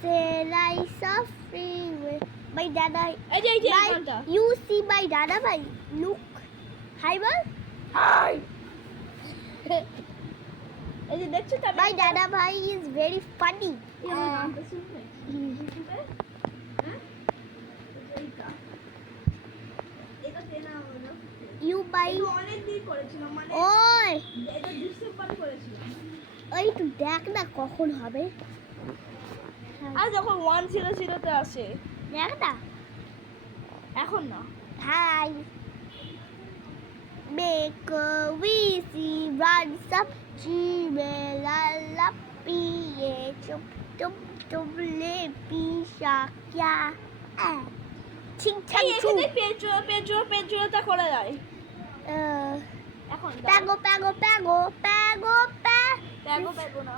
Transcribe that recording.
say lies of free will. My dada. এই যে গানটা You see my dada bhai. Look. Hi bol. Hi এই যে দেখছো তো My dada bhai is very funny. এই আমার গানটা শুনবে শুনবে হ্যাঁ এইটা এটা কেনা হলো You buy. এটা অনেক দিন করেছিলাম মানে ওই এটা ডিসেম্বরে করেছিলাম ওই একটু দেখ না কখন হবে আর যখন 100 তে আসে দেখ না এখন না Hi. Make a wheezy runs up Chimelapi chup chup chup lepi shakya. Ching এই chang chu. এখানে পেজটা করা যায় এখন Pago pago pago pago pa. প্যাগো না